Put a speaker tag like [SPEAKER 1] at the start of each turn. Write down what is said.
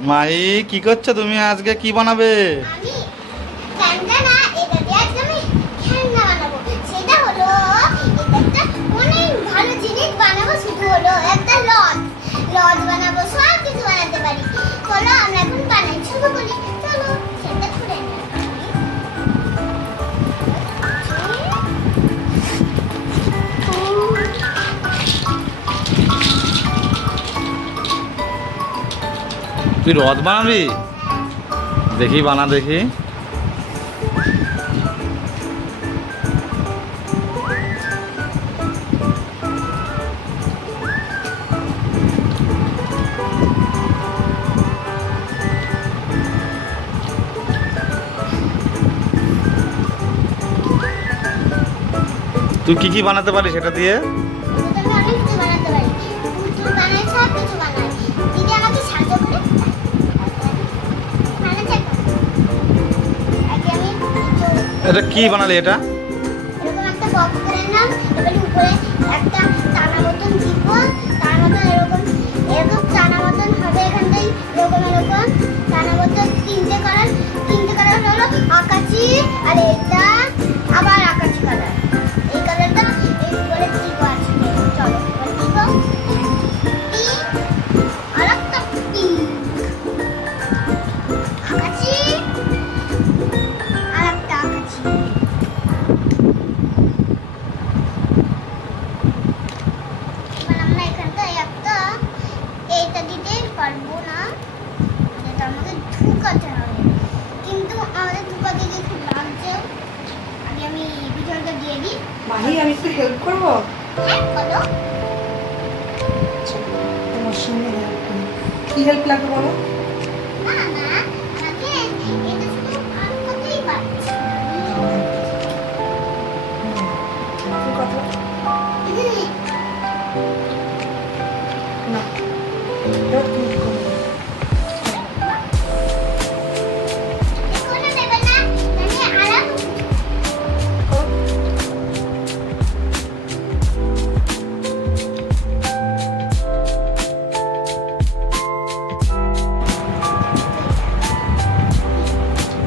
[SPEAKER 1] মাহি কি করছ তুমি? আজকে কি বানাবে? তুই রথ বানাবি? দেখি বানা দেখি। তুই কি কি বানাতে পারিস সেটা দিয়ে?
[SPEAKER 2] এটা
[SPEAKER 1] কি বানালি এটা?
[SPEAKER 2] একটা উপরে একটা মতন এরকম এরকম মতন তিনটে কালার তিনটে কালার হলো আকাশি আর এটা আবার আকাশি কালার
[SPEAKER 3] মাহি আমি একটু হেল্প করব? তোমার সঙ্গে হেল্প কি হেল্প লাগবে বলো?
[SPEAKER 2] না